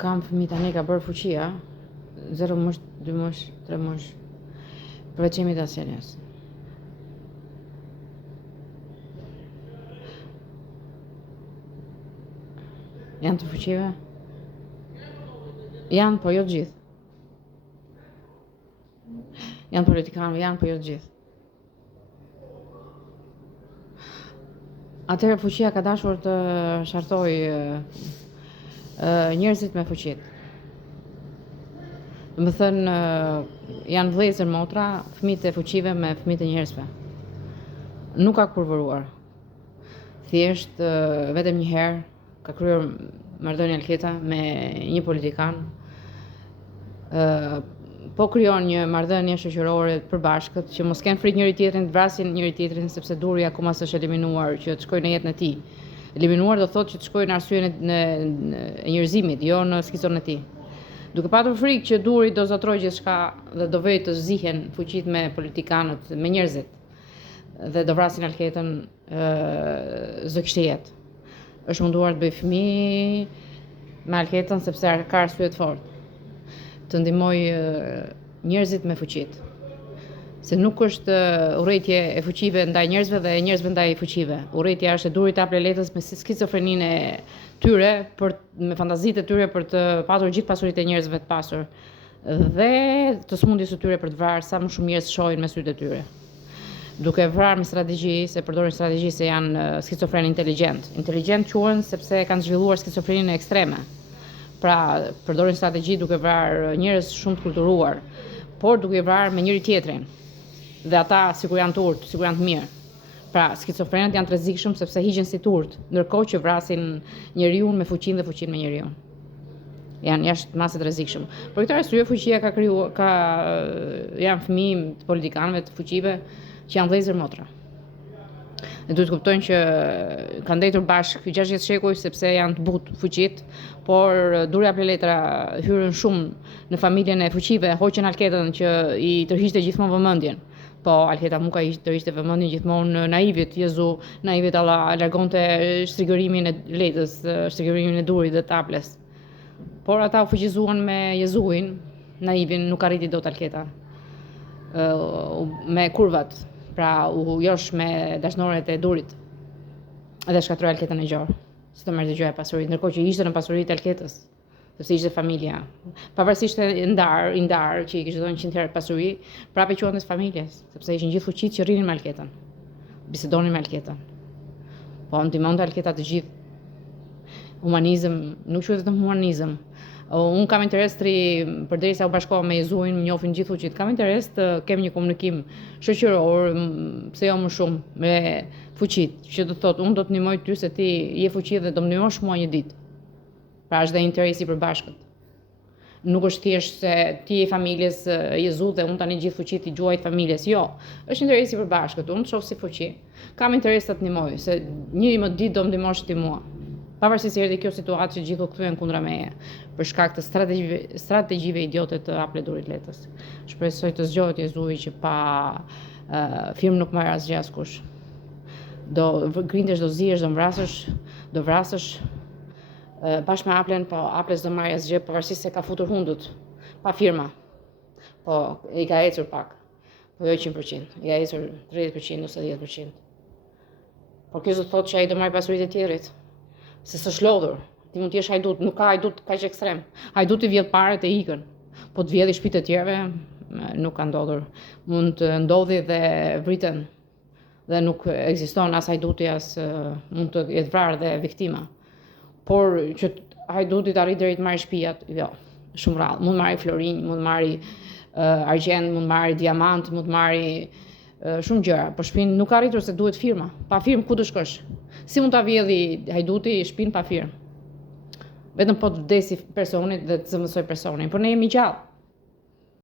Kam fëmijë tani ka bërë fuqia, 0 mosh, 2 mosh, 3 mosh, përveç të asjenjes. Janë të fuqive? Janë, po jo të gjithë. Janë politikanë, janë, po jo të gjithë. Atëherë fuqia ka dashur të shartoj njerëzit me fuqit. Më thënë, janë vëllezër motra, fëmijët e fuqive me fëmijët e njerëzve. Nuk ka kurvëruar. Thjesht, vetëm një herë, ka kryer marrëdhënie Alketa me një politikan. Po krijon një marrëdhënie shoqërore të përbashkët që mos kenë frikë njëri tjetrin, të vrasin njëri tjetrin sepse duri akoma s'është eliminuar që të shkojë në jetën e tij. Eliminuar do thotë që të shkojë në arsyeën e njerëzimit, jo në skizon e tij. Duke patur frikë që duri do zotrojë gjithçka dhe do vëjë të zihen fuqitë me politikanët, me njerëzit dhe do vrasin Alketën, s'do kishte jetë. Është munduar të bëj fëmijë me Alketën sepse ka arsye të fortë të ndihmoj njerëzit me fuqitë. Se nuk është urrëtie e fuqive ndaj njerëzve dhe e njerëzve ndaj fuqive. Urrëtia është e durit të apleletës me skizofreninë e tyre, me fantazitë e tyre për të patur gjithë pasuritë e njerëzve të pasur dhe të smundjes së tyre për të vrarë sa më shumë njerëz shohin me sytë e tyre. Duke vrarë me strategji, se përdorin strategji se janë skizofrenë inteligjent. Inteligjent quhen sepse kanë zhvilluar skizofreninë ekstreme. Pra, përdorin strategji duke vrarë njerëz shumë të kulturuar, por duke vrarë me njëri tjetrin. Dhe ata sikur janë turp, sikur janë të mirë. Pra, skizofrenët janë të rrezikshëm sepse hiqen si turp, ndërkohë që vrasin njeriu me fuqinë dhe fuqinë me njeriu. Janë jashtë masë të rrezikshëm. Për këtë arsye fuqia janë fëmijë të politikanëve, të fuqive që janë vëllezër motra. Ne duhet të kuptojnë që kanë ndetur bashkë 60 shekuj sepse janë të butë fuqit, por durja pleletra hyrën shumë në familjen e fuqive, hoqën Alketën që i tërhiqte gjithmonë vëmendjen. Po Alketa nuk ka i tërhiqte vëmendjen gjithmonë naivit, naivit Allah largonte shtrigërimin e letës, shtrigërimin e durit dhe tables. Por ata u fuqizuan me Jezuin, naivin, nuk arriti dot Alketa. Me kurvat. Pra u josh me dashnoret e durit edhe shkatroi Alketën e gjorë, si të merrte gjëja e pasurisë, ndërkohë që ishte në pasuritë e Alketës, sepse ishte familja. Pavarësisht i ndar që i kishte dhënë 100 herë pasuri, prapë quhentes familjes, sepse ishin gjithë fuqitë që rrinin me Alketën, bisedonin me Alketën. Po ndihmonte Alketa të gjithë. Humanizëm, nuk quhet vetëm humanizëm. Unë kam interes përderisa u bashkoha me Jezuin, më njohin gjithë fuqitë. Kam interes të kem një komunikim shoqëror, pse jo më shumë, me fuqitë, që do thotë unë do të ndihmoj ty se ti je fuqi dhe do më ndihmosh mua një ditë. Pra është dhe interesi i përbashkët. Nuk është thjesht se ti je familjes Jezu dhe unë tani gjithë fuqitë i gjuajt familjes. Jo, është interesi i përbashkët. Unë të shoh si fuqi. Kam interes të ndihmoj, se njëri më ditë do më ndihmosh ti mua. Pavarësisht se erdhi kjo situatë që gjithë u kthyen kundra meje për shkak të strategjive idiote të apledurit letës. Shpresoj të zgjohet Jezui që pa firmë nuk marr asgjë askush. Do grindesh, do zihesh, do vrasësh bashkë me Aplen, po Aples do marrë asgjë pavarësisht se ka futur hundët pa firma. Po i ka ecur pak. Po jo 100%, i ka ecur 30% ose 10%. Por kjo do të thotë që ai do marrë pasuritë e tjerit. Se s'është lodhur, ti mund t'jesh hajdut, nuk ka hajdut kaq ekstrem. Hajduti vjedh paret e ikën, po të vjedhë shtëpitë e tjerëve nuk ka ndodhur. Mund të ndodhi dhe vriten, dhe nuk ekziston as hajduti as mund të jetë vrarë dhe viktima. Por që hajduti të arrijë deri të marrë shtëpiat, jo, shumë rrallë. Mund marrë florinj, mund marrë argjend, mund marrë diamant, mund marrë shumë gjëra, por shtëpinë nuk arritur se duhet firma. Pa firmë ku do shkosh? Si mund ta vjedhi hajduti shtëpinë pa firmë? Vetëm po të vdesi personit dhe të zëvendësoj personin, por ne jemi gjallë.